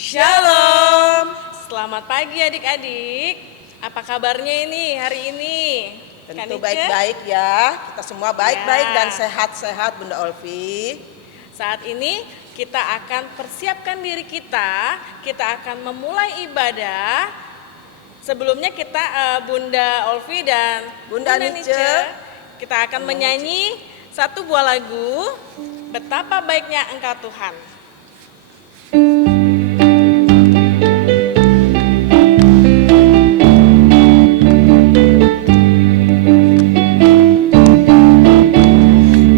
Shalom, selamat pagi adik-adik. Apa kabarnya ini hari ini? Tentu baik-baik ya, kita semua baik-baik Ya. dan sehat-sehat Bunda Olvi. Saat ini kita akan persiapkan diri kita akan memulai ibadah. Sebelumnya kita Bunda Olvi dan Bunda Nice, kita akan menyanyi satu buah lagu, Betapa Baiknya Engkau Tuhan.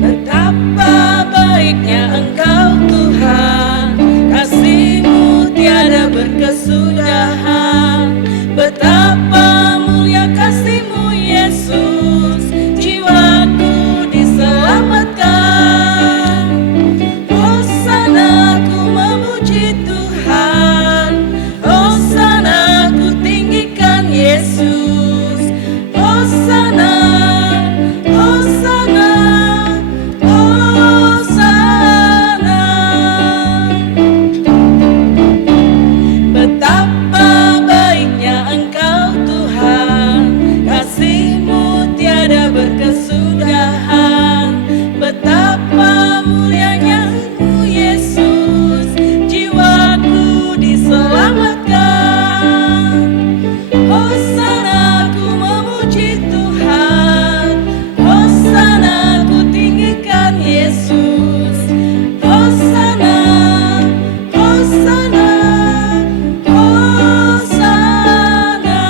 Betapa baiknya Engkau Tuhan, kasih-Mu tiada berkesudahan. Betapa mulia kasih-Mu Yesus, jiwaku diselamatkan. Hosana ku memuji Tuhan, Hosana ku tinggikan Yesus. Hosana, Hosana, Hosana. Betapa baiknya Engkau Tuhan, kasih-Mu tiada berkesudahan. Betapa mulianya Engkau Yesus, jiwaku diselamatkan. Hosana ku memuji Tuhan, Hosana ku tinggikan Yesus. Hosana, Hosana, Hosana.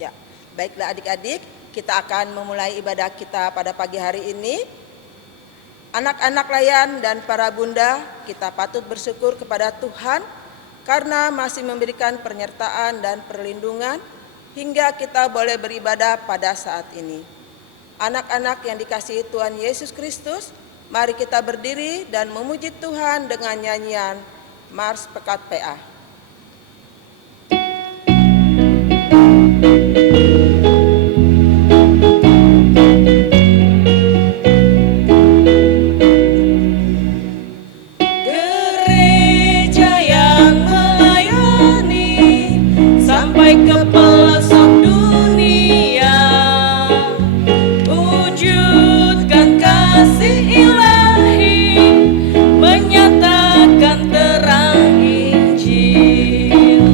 Ya, baiklah adik-adik, kita akan memulai ibadah kita pada pagi hari ini. Anak-anak layan dan para bunda, kita patut bersyukur kepada Tuhan karena masih memberikan penyertaan dan perlindungan hingga kita boleh beribadah pada saat ini. Anak-anak yang dikasihi Tuhan Yesus Kristus, mari kita berdiri dan memuji Tuhan dengan nyanyian Mars Pekat PA. Gereja yang melayani sampai ke pelosok dunia, wujudkan kasih ilahi, menyatakan terang Injil.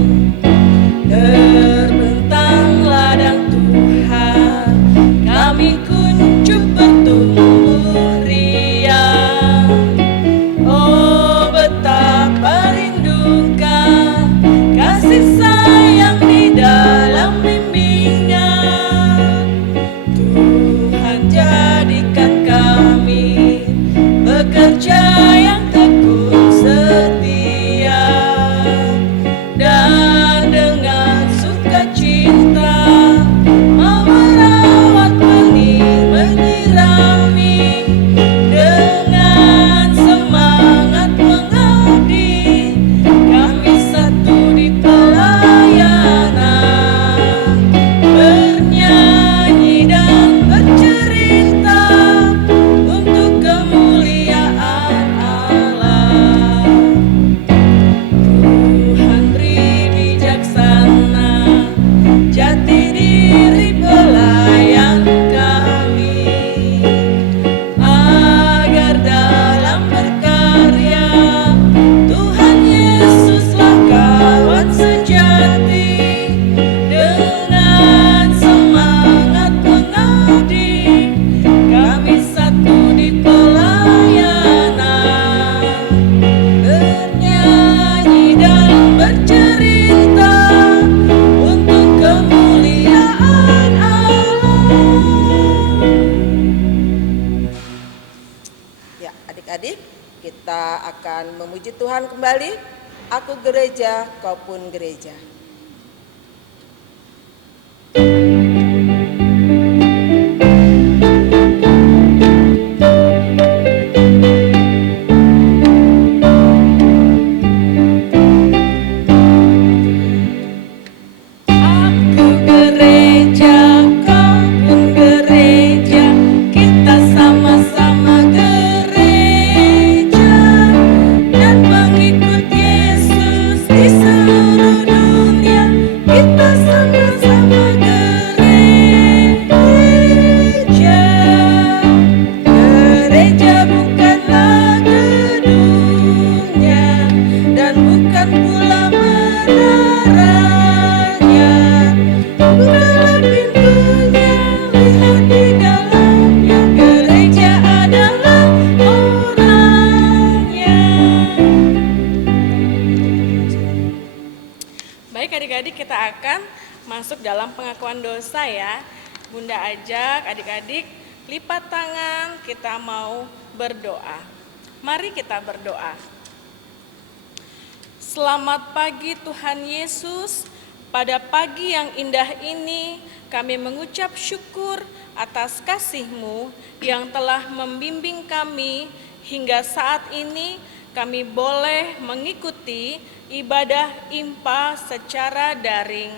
Terbentang ladang Tuhan, kami kuncup bertumbuh riang. Oh, betapa rindukan kasih sayang di dalam bimbingan. Tuhan jadikan kami bekerja yang tekun setia, dan dengan sukacita mau merawat benih menyirami. Dengan semangat mengabdi, kami satu di pelayanan, bernyanyi dan bercerita untuk kemuliaan Allah. Tuhan beri bijaksana, jati diri pelayan kami, agar dalam berkarya Tuhan Yesuslah kawan sejati. Dengan semangat mengabdi, kami satu di pelayanan, bernyanyi dan bercerita untuk kemuliaan Allah. Ya, adik-adik, kita akan memuji Tuhan kembali. Aku gereja, kau pun gereja. Aku gereja, kau pun gereja, kita sama-sama gereja. pengakuan dosa ya. Bunda ajak adik-adik lipat tangan, kita mau berdoa. Mari kita berdoa. Selamat pagi Tuhan Yesus. Pada pagi yang indah ini kami mengucap syukur atas kasih-Mu yang telah membimbing kami hingga saat ini kami boleh mengikuti ibadah IMPA secara daring.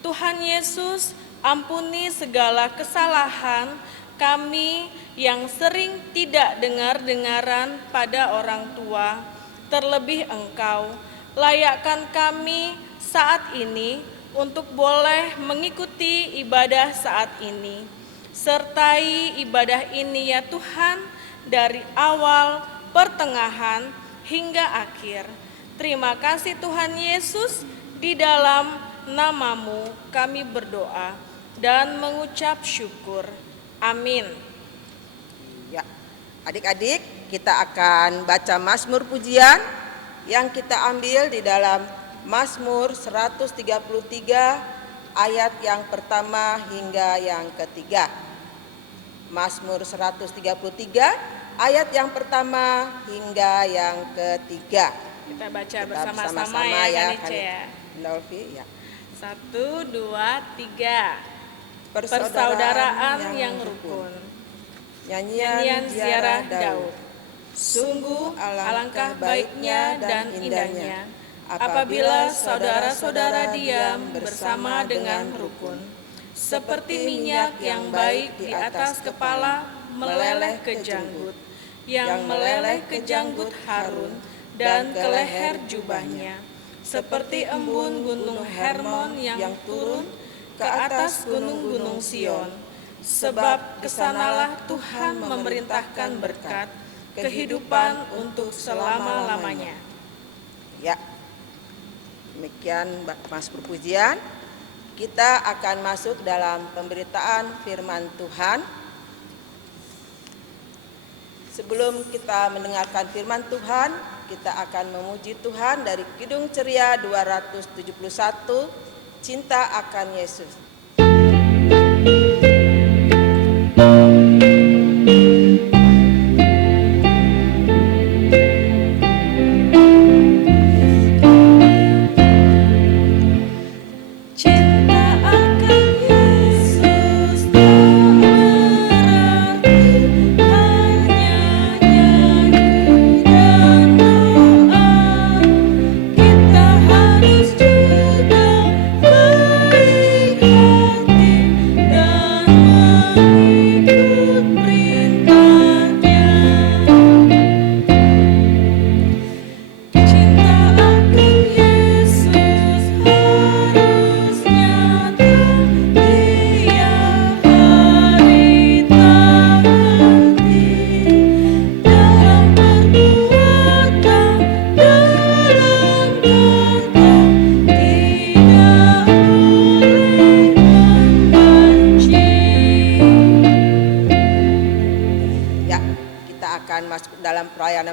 Tuhan Yesus, ampuni segala kesalahan kami yang sering tidak dengar-dengaran pada orang tua, terlebih Engkau. Layakkan kami saat ini untuk boleh mengikuti ibadah saat ini. Sertai ibadah ini ya Tuhan, dari awal, pertengahan, hingga akhir. Terima kasih Tuhan Yesus, di dalam nama-Mu kami berdoa dan mengucap syukur. Amin. Ya, adik-adik, kita akan baca Mazmur pujian yang kita ambil di dalam Mazmur 133 ayat yang pertama hingga yang ketiga. Mazmur 133 ayat yang pertama hingga yang ketiga. Kita baca bersama-sama ya, Kanice ya. Dolfi, ya. 1, 2, 3. Persaudaraan yang rukun. Nyanyian ziarah Daud. Sungguh alangkah baiknya dan indahnya apabila saudara-saudara diam bersama dengan rukun. Seperti minyak yang baik di atas kepala meleleh ke janggut, yang meleleh ke janggut Harun dan ke leher jubahnya. Seperti embun gunung Hermon yang turun ke atas gunung-gunung Sion. Sebab kesanalah Tuhan memerintahkan berkat, kehidupan untuk selama-lamanya. Ya, demikian Mazmur pujian. Kita akan masuk dalam pemberitaan firman Tuhan. Sebelum kita mendengarkan firman Tuhan, kita akan memuji Tuhan dari Kidung Ceria 271, Cinta akan Yesus.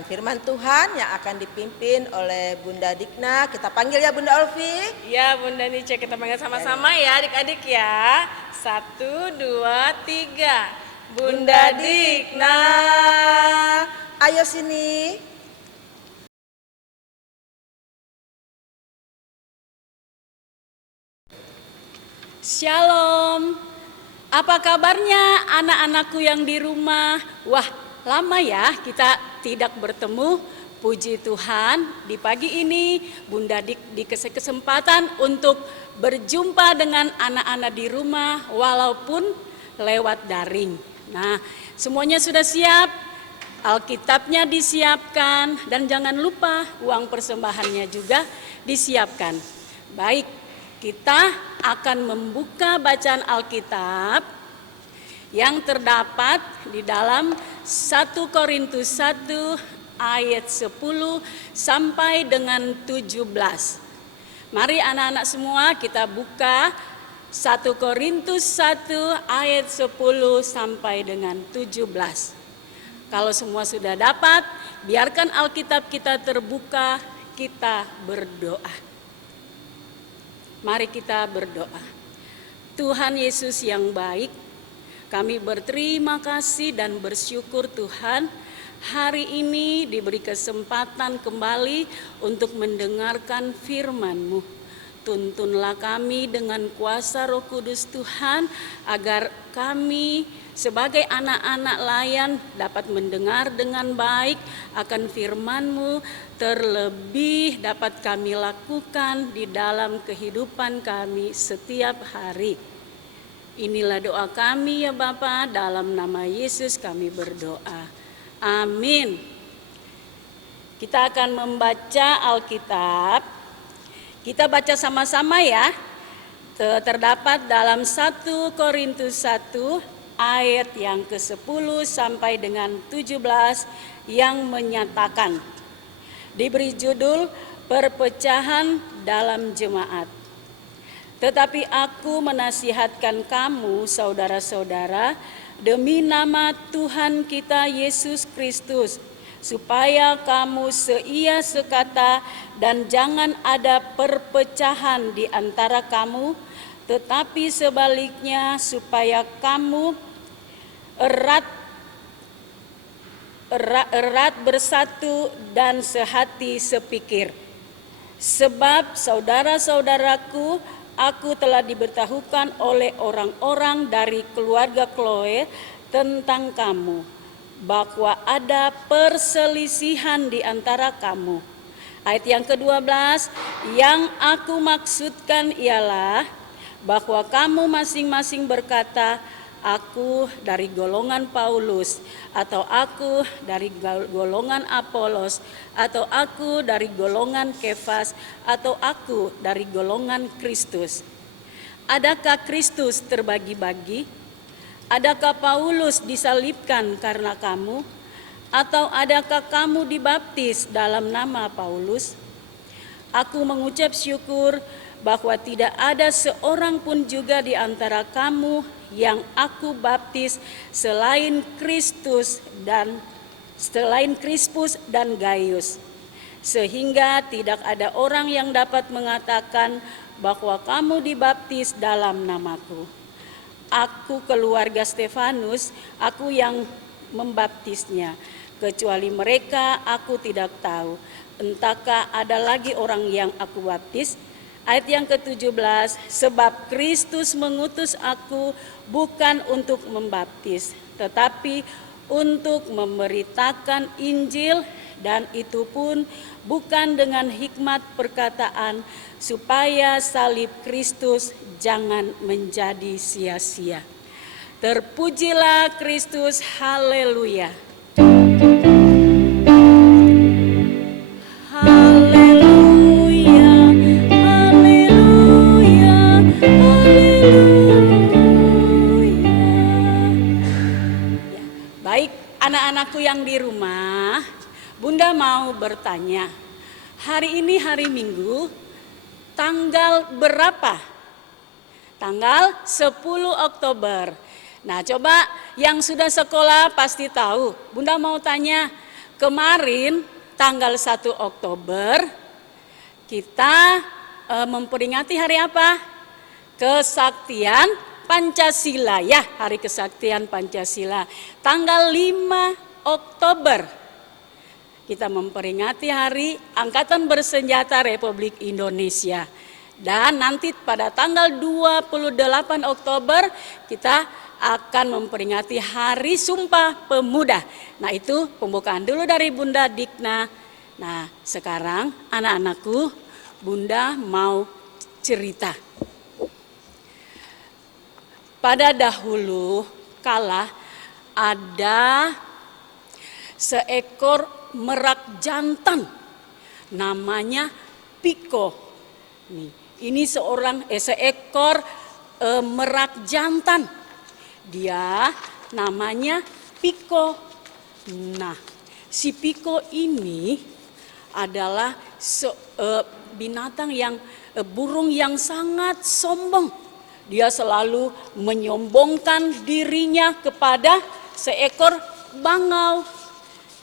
Firman Tuhan yang akan dipimpin oleh Bunda Dikna. Kita panggil ya Bunda Olvi. Ya Bunda Nice, kita panggil sama-sama ya adik-adik ya. 1, 2, 3. Bunda Dikna, ayo sini. Shalom. Apa kabarnya anak-anakku yang di rumah? Wah, lama ya kita tidak bertemu. Puji Tuhan, di pagi ini Bunda Dik dikasih kesempatan untuk berjumpa dengan anak-anak di rumah walaupun lewat daring. Nah, semuanya sudah siap, Alkitabnya disiapkan, dan jangan lupa uang persembahannya juga disiapkan. Baik, kita akan membuka bacaan Alkitab yang terdapat di dalam 1 Korintus 1 ayat 10 sampai dengan 17. Mari anak-anak semua kita buka 1 Korintus 1 ayat 10 sampai dengan 17. Kalau semua sudah dapat, biarkan Alkitab kita terbuka, kita berdoa. Mari kita berdoa. Tuhan Yesus yang baik, kami berterima kasih dan bersyukur Tuhan, hari ini diberi kesempatan kembali untuk mendengarkan firman-Mu. Tuntunlah kami dengan kuasa Roh Kudus Tuhan, agar kami sebagai anak-anak layan dapat mendengar dengan baik akan firman-Mu, terlebih dapat kami lakukan di dalam kehidupan kami setiap hari. Inilah doa kami ya Bapa, dalam nama Yesus kami berdoa. Amin. Kita akan membaca Alkitab. Kita baca sama-sama ya. Terdapat dalam 1 Korintus 1 ayat yang ke-10 sampai dengan 17 yang menyatakan, diberi judul perpecahan dalam jemaat. Tetapi aku menasihatkan kamu, saudara-saudara, demi nama Tuhan kita Yesus Kristus, supaya kamu seia sekata dan jangan ada perpecahan di antara kamu, tetapi sebaliknya supaya kamu erat bersatu dan sehati sepikir. Sebab saudara-saudaraku, aku telah diberitahukan oleh orang-orang dari keluarga Chloe tentang kamu, bahwa ada perselisihan di antara kamu. Ayat yang ke-12, yang aku maksudkan ialah bahwa kamu masing-masing berkata, aku dari golongan Paulus, atau aku dari golongan Apolos, atau aku dari golongan Kefas, atau aku dari golongan Kristus. Adakah Kristus terbagi-bagi? Adakah Paulus disalibkan karena kamu? Atau adakah kamu dibaptis dalam nama Paulus? Aku mengucap syukur bahwa tidak ada seorang pun juga di antara kamu yang aku baptis selain Krispus dan Gaius, sehingga tidak ada orang yang dapat mengatakan bahwa kamu dibaptis dalam namaku. Aku keluarga Stefanus, aku yang membaptisnya, kecuali mereka aku tidak tahu. Entahkah ada lagi orang yang aku baptis? Ayat yang ke-17, sebab Kristus mengutus aku bukan untuk membaptis, tetapi untuk memberitakan Injil, dan itu pun bukan dengan hikmat perkataan, supaya salib Kristus jangan menjadi sia-sia. Terpujilah Kristus, haleluya. Anak-anakku yang di rumah, Bunda mau bertanya, hari ini hari Minggu, tanggal berapa? Tanggal 10 Oktober. Nah, coba yang sudah sekolah pasti tahu. Bunda mau tanya, kemarin tanggal 1 Oktober kita memperingati hari apa? Kesaktian Pancasila ya, Hari Kesaktian Pancasila. Tanggal 5 Oktober kita memperingati Hari Angkatan Bersenjata Republik Indonesia. Dan nanti pada tanggal 28 Oktober kita akan memperingati Hari Sumpah Pemuda. Nah, itu pembukaan dulu dari Bunda Dikna. Nah, sekarang anak-anakku, Bunda mau cerita. Pada dahulu kala ada seekor merak jantan namanya Piko. Ini seekor merak jantan. Dia namanya Piko. Nah, si Piko ini adalah binatang yang burung yang sangat sombong. Dia selalu menyombongkan dirinya kepada seekor bangau.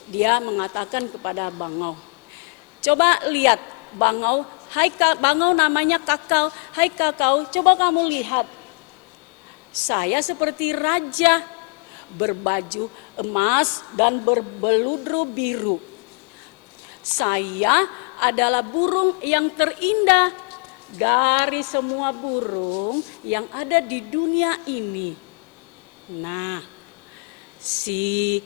Dia mengatakan kepada bangau, coba lihat bangau, hai bangau namanya kakao, hai kakao, coba kamu lihat. Saya seperti raja, berbaju emas dan berbeludru biru. Saya adalah burung yang terindah dari semua burung yang ada di dunia ini. Nah, si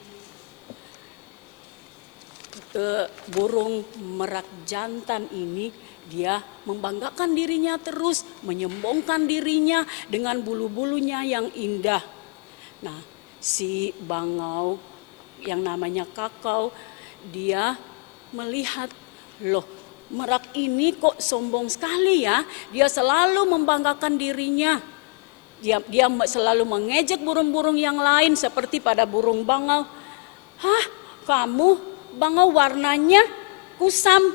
burung merak jantan ini, dia membanggakan dirinya terus, menyombongkan dirinya dengan bulu-bulunya yang indah. Nah, si bangau yang namanya kakao, dia melihat, loh, merak ini kok sombong sekali ya. Dia selalu membanggakan dirinya. Dia selalu mengejek burung-burung yang lain seperti pada burung bangau. Hah, kamu bangau warnanya kusam,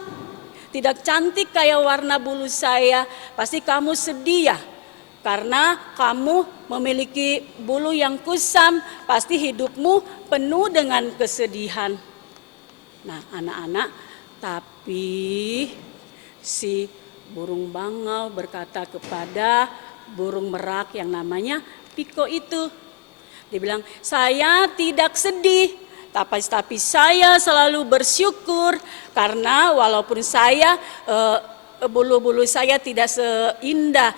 tidak cantik kayak warna bulu saya. Pasti kamu sedih ya, karena kamu memiliki bulu yang kusam. Pasti hidupmu penuh dengan kesedihan. Nah, anak-anak, tapi si burung bangau berkata kepada burung merak yang namanya Piko itu. Dia bilang, saya tidak sedih, tapi saya selalu bersyukur karena walaupun saya bulu-bulu saya tidak seindah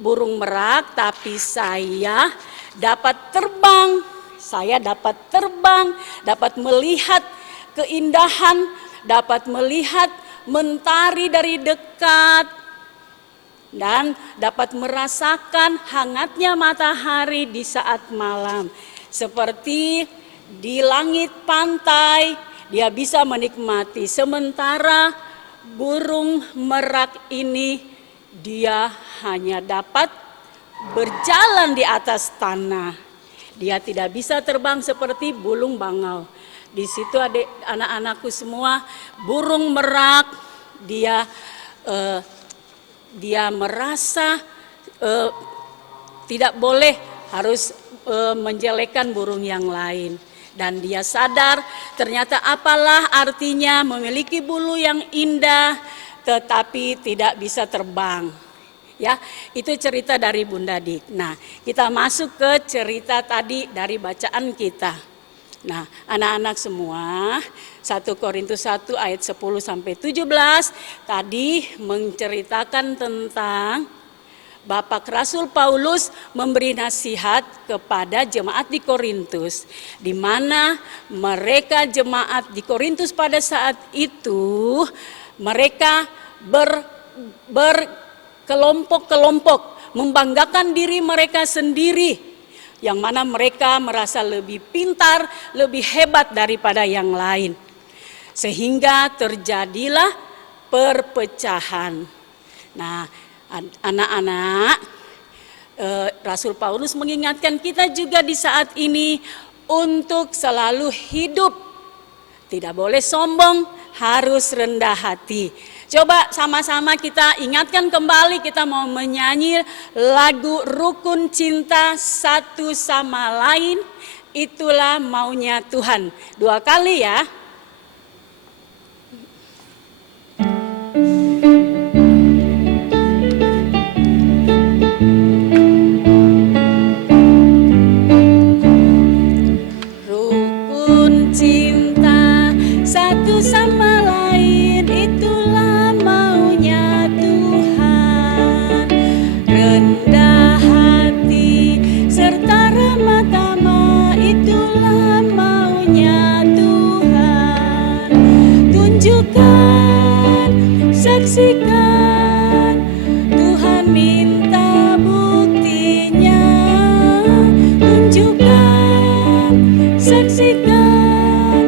burung merak, tapi saya dapat terbang. Saya dapat terbang, dapat melihat keindahan, dapat melihat mentari dari dekat, dan dapat merasakan hangatnya matahari di saat malam. Seperti di langit pantai, dia bisa menikmati. Sementara burung merak ini, dia hanya dapat berjalan di atas tanah. Dia tidak bisa terbang seperti burung bangau. Di situ anak-anakku semua, burung merak, dia merasa tidak boleh harus menjelekkan burung yang lain. Dan dia sadar ternyata apalah artinya memiliki bulu yang indah tetapi tidak bisa terbang. Ya, itu cerita dari Bunda Dik. Nah, kita masuk ke cerita tadi dari bacaan kita. Nah, anak-anak semua, 1 Korintus 1 ayat 10 sampai 17 tadi menceritakan tentang Bapak Rasul Paulus memberi nasihat kepada jemaat di Korintus, di mana mereka jemaat di Korintus pada saat itu mereka berkelompok-kelompok membanggakan diri mereka sendiri, yang mana mereka merasa lebih pintar, lebih hebat daripada yang lain. Sehingga terjadilah perpecahan. Nah, anak-anak, Rasul Paulus mengingatkan kita juga di saat ini untuk selalu hidup. Tidak boleh sombong, harus rendah hati. Coba sama-sama kita ingatkan kembali, kita mau menyanyi lagu Rukun Cinta Satu Sama Lain, itulah maunya Tuhan. 2 kali ya. Rukun cinta satu sama lain, itulah maunya Tuhan. Rendah hati serta ramah tamah, itulah maunya Tuhan. Tunjukkan, saksikan, Tuhan minta buktinya. Tunjukkan, saksikan,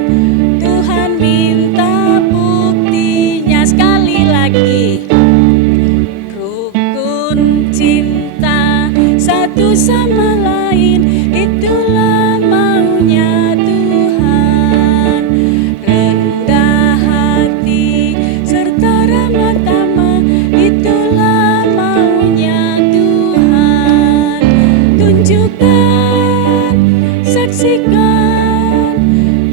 Tuhan minta buktinya. Sekali lagi, rukun cinta satu sama lain, itulah maunya Tuhan. Rendah hati serta ramah tamah, itulah maunya Tuhan. Tunjukkan, saksikan,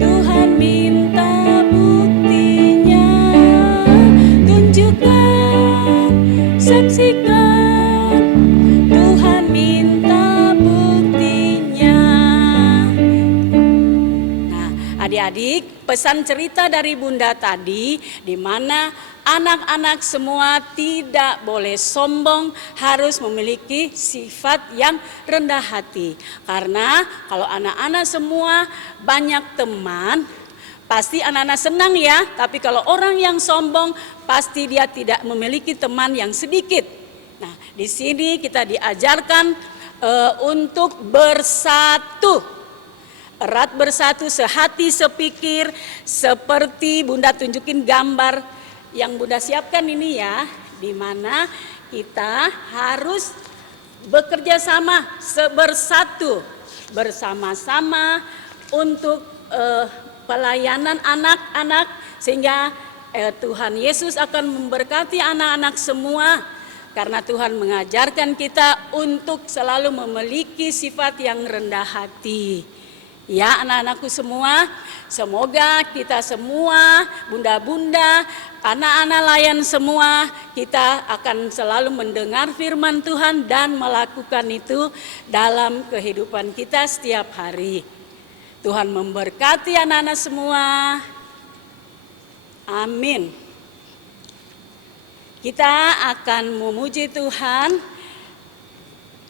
Tuhan minta buktinya. Tunjukkan, saksikan, Tuhan minta Adik-adik, pesan cerita dari Bunda tadi di mana anak-anak semua tidak boleh sombong, harus memiliki sifat yang rendah hati. Karena kalau anak-anak semua banyak teman, pasti anak-anak senang ya. Tapi kalau orang yang sombong, pasti dia tidak memiliki teman yang sedikit. Nah, di sini kita diajarkan untuk bersatu. Erat bersatu, sehati, sepikir, seperti Bunda tunjukin gambar yang Bunda siapkan ini ya, di mana kita harus bekerja sama, bersatu, bersama-sama untuk pelayanan anak-anak, sehingga Tuhan Yesus akan memberkati anak-anak semua, karena Tuhan mengajarkan kita untuk selalu memiliki sifat yang rendah hati. Ya anak-anakku semua, semoga kita semua, bunda-bunda, anak-anak layan semua, kita akan selalu mendengar firman Tuhan dan melakukan itu dalam kehidupan kita setiap hari. Tuhan memberkati anak-anak semua. Amin. Kita akan memuji Tuhan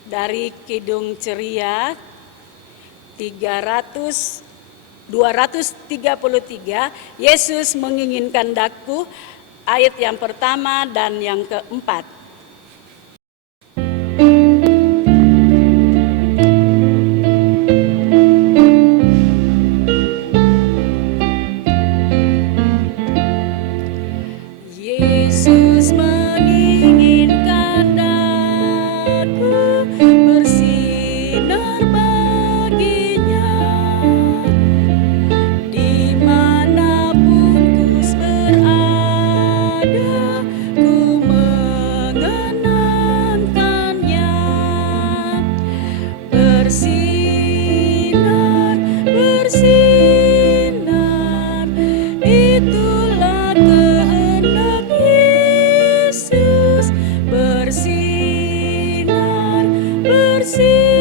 dari Kidung Ceria 233, Yesus menginginkan daku, ayat yang pertama dan yang keempat. Yesus menginginkan daku bersinar baginya, dimanapun ku berada, ku mengenangkannya. Bersinar, bersinar, itulah kehendak Yesus. Bersinar, bersinar,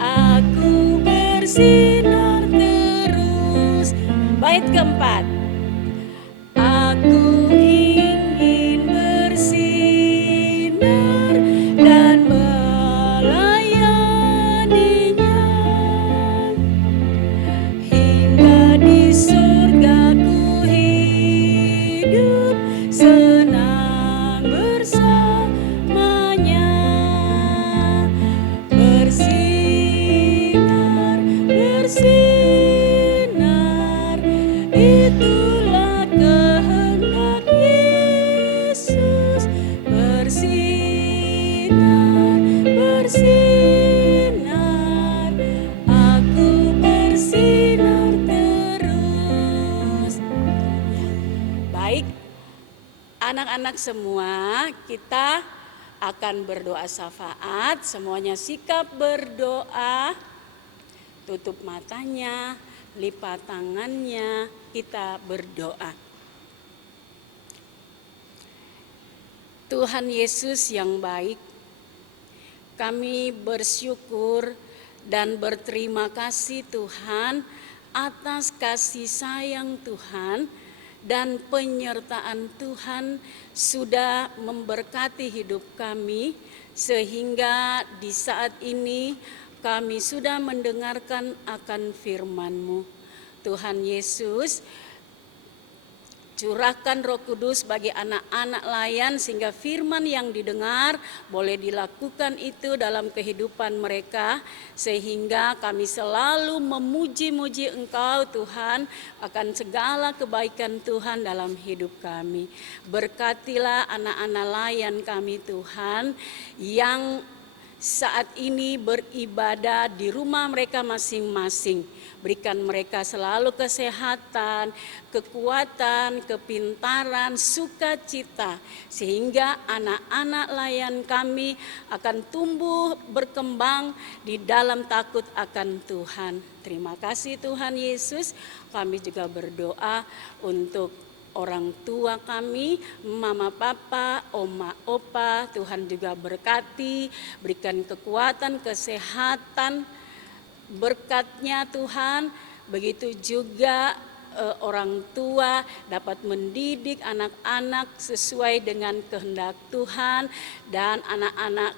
aku bersinar terus. Bait keempat. Aku ingin bersinar dan melayaninya, hingga di surga ku hidup senang bersamanya. Bersinar, bersinar, itulah kehendak Yesus. Bersinar, bersinar, aku bersinar terus. Baik, anak-anak semua, kita akan berdoa syafaat. Semuanya sikap berdoa, tutup matanya, lipat tangannya, kita berdoa. Tuhan Yesus yang baik, kami bersyukur dan berterima kasih Tuhan atas kasih sayang Tuhan dan penyertaan Tuhan sudah memberkati hidup kami, sehingga di saat ini kami sudah mendengarkan akan firman-Mu. Tuhan Yesus, curahkan Roh Kudus bagi anak-anak layan sehingga firman yang didengar boleh dilakukan itu dalam kehidupan mereka, sehingga kami selalu memuji-muji Engkau Tuhan akan segala kebaikan Tuhan dalam hidup kami. Berkatilah anak-anak layan kami Tuhan yang saat ini beribadah di rumah mereka masing-masing. Berikan mereka selalu kesehatan, kekuatan, kepintaran, sukacita, sehingga anak-anak layan kami akan tumbuh berkembang di dalam takut akan Tuhan. Terima kasih Tuhan Yesus. Kami juga berdoa untuk orang tua kami, mama papa, oma opa, Tuhan juga berkati, berikan kekuatan, kesehatan, berkatnya Tuhan, begitu juga orang tua dapat mendidik anak-anak sesuai dengan kehendak Tuhan, dan anak-anak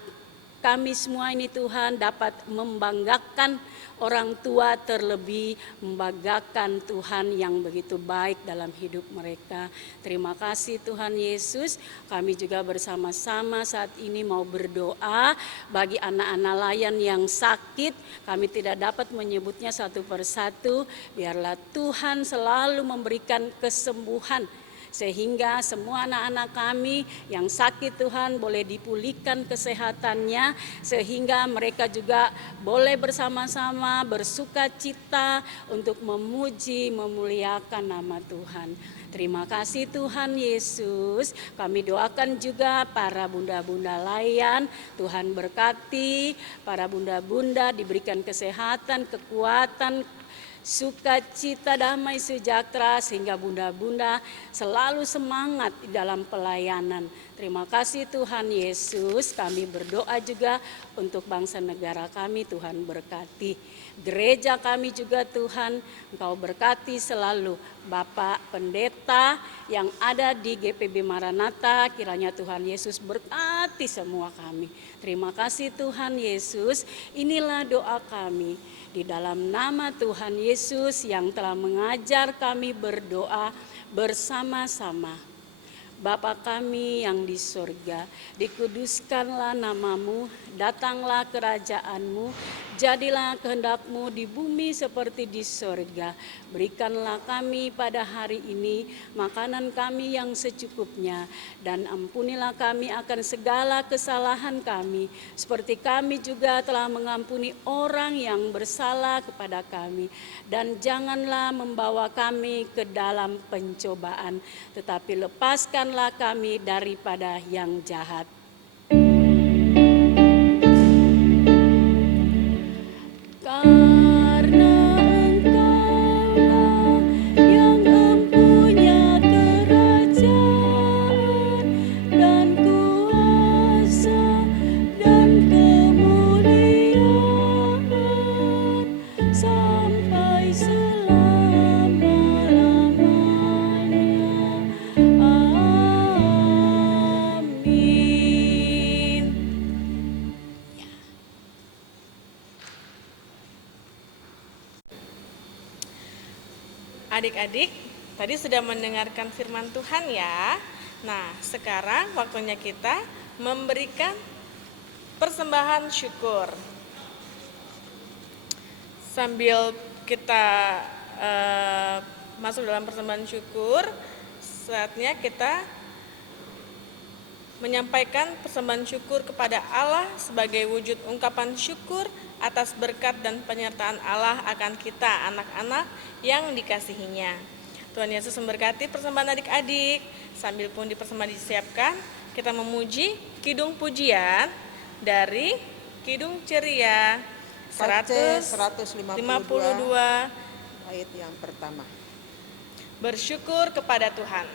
kami semua ini Tuhan dapat membanggakan orang tua, terlebih membanggakan Tuhan yang begitu baik dalam hidup mereka. Terima kasih Tuhan Yesus. Kami juga bersama-sama saat ini mau berdoa bagi anak-anak layan yang sakit. Kami tidak dapat menyebutnya satu persatu. Biarlah Tuhan selalu memberikan kesembuhan, sehingga semua anak-anak kami yang sakit Tuhan boleh dipulihkan kesehatannya, sehingga mereka juga boleh bersama-sama bersuka cita untuk memuji memuliakan nama Tuhan. Terima kasih Tuhan Yesus. Kami doakan juga para bunda-bunda layan, Tuhan berkati para bunda-bunda, diberikan kesehatan, kekuatan, sukacita, damai, sejahtera, sehingga bunda-bunda selalu semangat di dalam pelayanan. Terima kasih Tuhan Yesus. Kami berdoa juga untuk bangsa negara kami, Tuhan berkati. Gereja kami juga Tuhan, Engkau berkati selalu Bapak Pendeta yang ada di GPB Maranatha. Kiranya Tuhan Yesus berkati semua kami. Terima kasih Tuhan Yesus. Inilah doa kami di dalam nama Tuhan Yesus yang telah mengajar kami berdoa bersama-sama. Bapa kami yang di surga, dikuduskanlah namamu, datanglah kerajaanmu, jadilah kehendak-Mu di bumi seperti di surga. Berikanlah kami pada hari ini makanan kami yang secukupnya, dan ampunilah kami akan segala kesalahan kami, seperti kami juga telah mengampuni orang yang bersalah kepada kami. Dan janganlah membawa kami ke dalam pencobaan, tetapi lepaskanlah kami daripada yang jahat. Karena Engkaulah yang empunya kerajaan dan kuasa dan kemuliaan sampai selama-lamanya. Amin. Adik-adik, tadi sudah mendengarkan firman Tuhan ya. Nah, sekarang waktunya kita memberikan persembahan syukur. Sambil kita masuk dalam persembahan syukur, saatnya kita menyampaikan persembahan syukur kepada Allah sebagai wujud ungkapan syukur atas berkat dan penyertaan Allah akan kita, anak-anak yang dikasihinya. Tuhan Yesus memberkati persembahan adik-adik. Sambil pun persembahan disiapkan, kita memuji kidung pujian dari Kidung Ceria 152 ayat yang pertama. Bersyukur kepada Tuhan.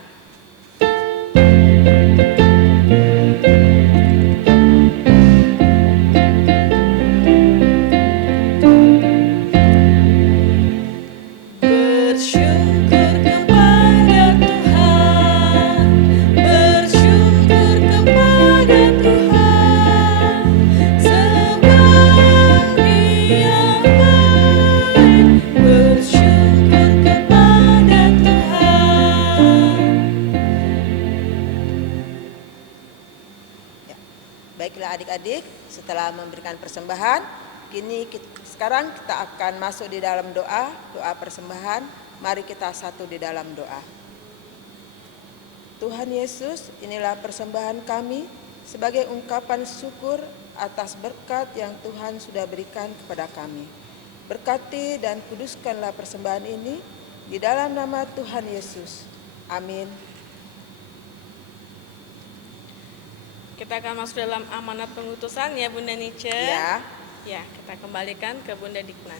Baiklah adik-adik, setelah memberikan persembahan, sekarang kita akan masuk di dalam doa persembahan. Mari kita satu di dalam doa. Tuhan Yesus, inilah persembahan kami sebagai ungkapan syukur atas berkat yang Tuhan sudah berikan kepada kami. Berkati dan kuduskanlah persembahan ini di dalam nama Tuhan Yesus. Amin. Kita akan masuk dalam amanat pengutusan ya Bunda Nice. Ya. Ya, kita kembalikan ke Bunda Dikna.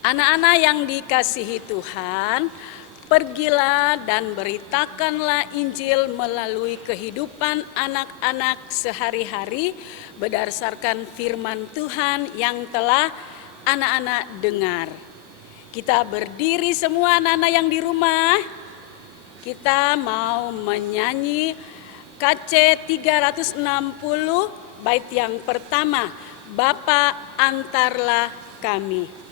Anak-anak yang dikasihi Tuhan, pergilah dan beritakanlah Injil melalui kehidupan anak-anak sehari-hari berdasarkan firman Tuhan yang telah anak-anak dengar. Kita berdiri semua anak-anak yang di rumah. Kita mau menyanyi KC 360 bait yang pertama. Bapa antarlah kami.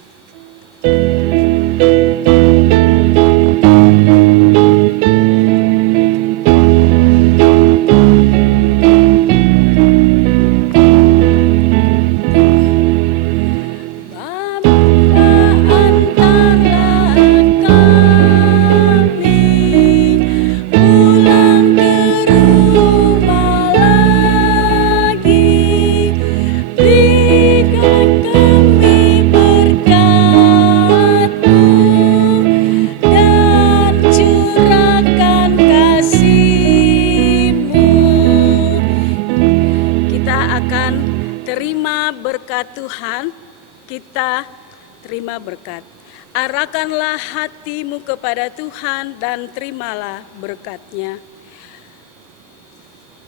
Tuhan, kita terima berkat. Arahkanlah hatimu kepada Tuhan dan terimalah berkat-Nya.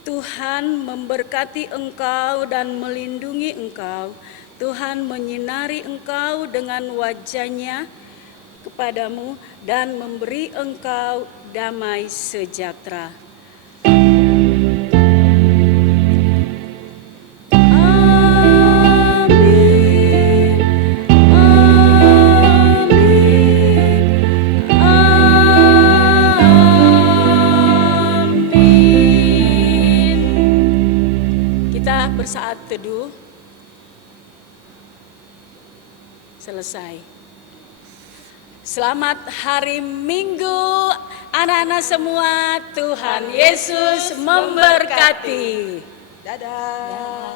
Tuhan memberkati engkau dan melindungi engkau. Tuhan menyinari engkau dengan wajah-Nya kepadamu dan memberi engkau damai sejahtera. Bersaat teduh selesai. Selamat hari Minggu anak-anak semua. Tuhan Yesus memberkati. Dadah.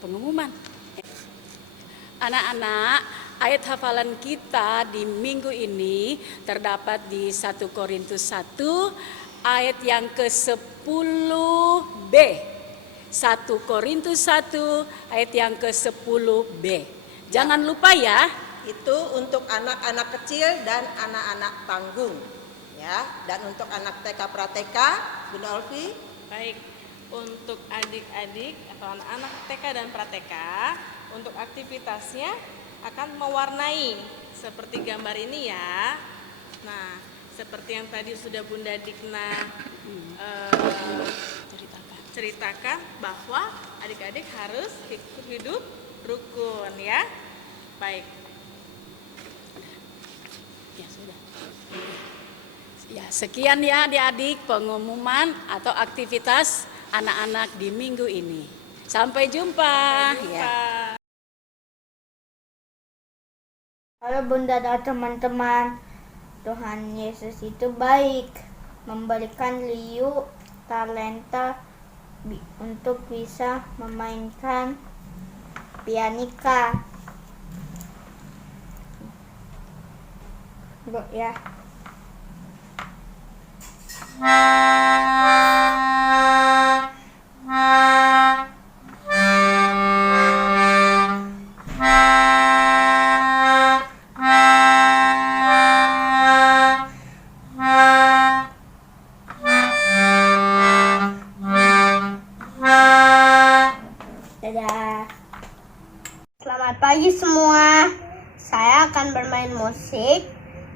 Pengumuman. Anak-anak, ayat hafalan kita di minggu ini terdapat di 1 Korintus 1 ayat yang ke-10b. 1 Korintus 1 ayat yang ke-10b. Jangan lupa ya. Itu untuk anak-anak kecil dan anak-anak panggung. Ya, dan untuk anak TK Prateka, Bunda Olvi. Baik, untuk adik-adik atau anak-anak TK dan Prateka, untuk aktivitasnya akan mewarnai seperti gambar ini ya. Nah, seperti yang tadi sudah Bunda Dikna ceritakan bahwa adik-adik harus hidup rukun ya. Baik. Ya sudah. Ya, sekian ya adik-adik pengumuman atau aktivitas anak-anak di minggu ini. Sampai jumpa. Ya. Halo Bunda dan teman-teman, Tuhan Yesus itu baik, memberikan Liu talenta untuk bisa memainkan pianika. Ya. Selamat pagi semua. Saya akan bermain musik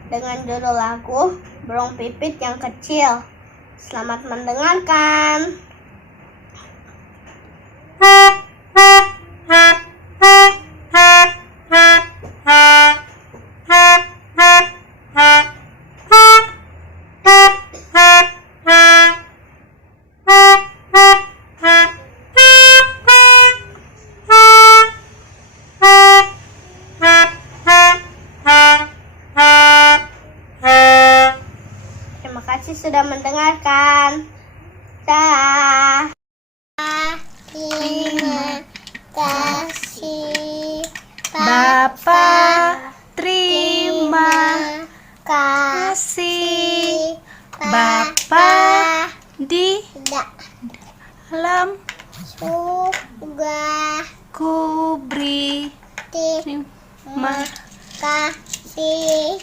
dengan judul lagu Burung Pipit yang Kecil. Selamat mendengarkan. Terima kasih sudah mendengarkan. Dah. Terima kasih Bapa, terima kasih Bapa di dalam surga. ku beri Terima kasih